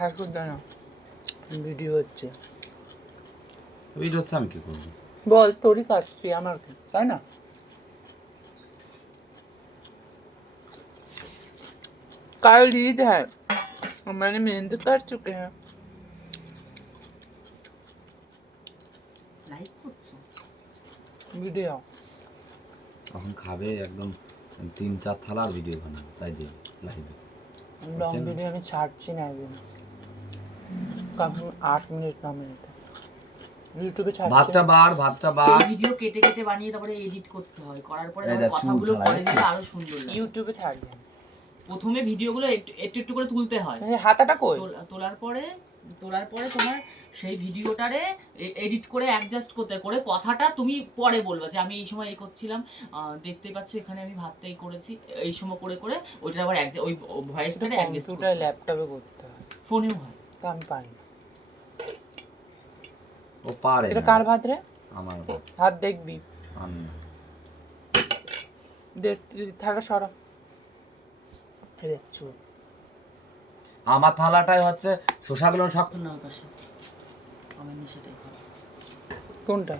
ঠাকুর দানা ভিডিও হচ্ছে আমি কি করবো বল, তোরই কাজ, তুই আমার কি, তাই না? काल ईद है और मैंने मेहनत कर चुके हैं। লাইক করছো वीडियो এখন খাবে একদম 3-4 থালার ভিডিও বানাবে তাই দিই লাইভে लॉन्ग वीडियो में ছাড়ছি না একদম कम 8 मिनट 9 मिनट यूट्यूবে ছাড়ছি ভাতটা বার এই ভিডিও কেটে কেটে বানিয়ে তারপরে এডিট করতে হয়, করার পরে এই তারপরে দেখ, কথাগুলো চুল ছাড়া, পরে দিলে আরো সুন্দর লাগে। यूट्यूবে ছাড়বে প্রথমে ভিডিওগুলো একটু একটু করে তুলতে হয়, এই হাতাটা কই? তোলার পরে তোমার সেই ভিডিওটারে এডিট করে অ্যাডজাস্ট করতে হয়, করে কথাটা তুমি পরে বলবা যে আমি এই সময় এই করছিলাম, দেখতে পাচ্ছ এখানে আমি ভাতটাই করেছি, এই সময় করে করে ওইটা আবার ওই ভয়েসটারে অ্যাডজাস্ট করতে হয়। কম্পিউটার ল্যাপটপে করতে হয়, ফোনেও হয়। তা আমি পারি না। ও পারে এটা না। কার ভাত রে? আমার হাত দেখবি, আমি দেখ থালা সরা। দেখছো আমার থালাটাই হচ্ছে শসাগুলো শক্ত না পাশে আমার নিচেটাই খারাপ। কোনটা?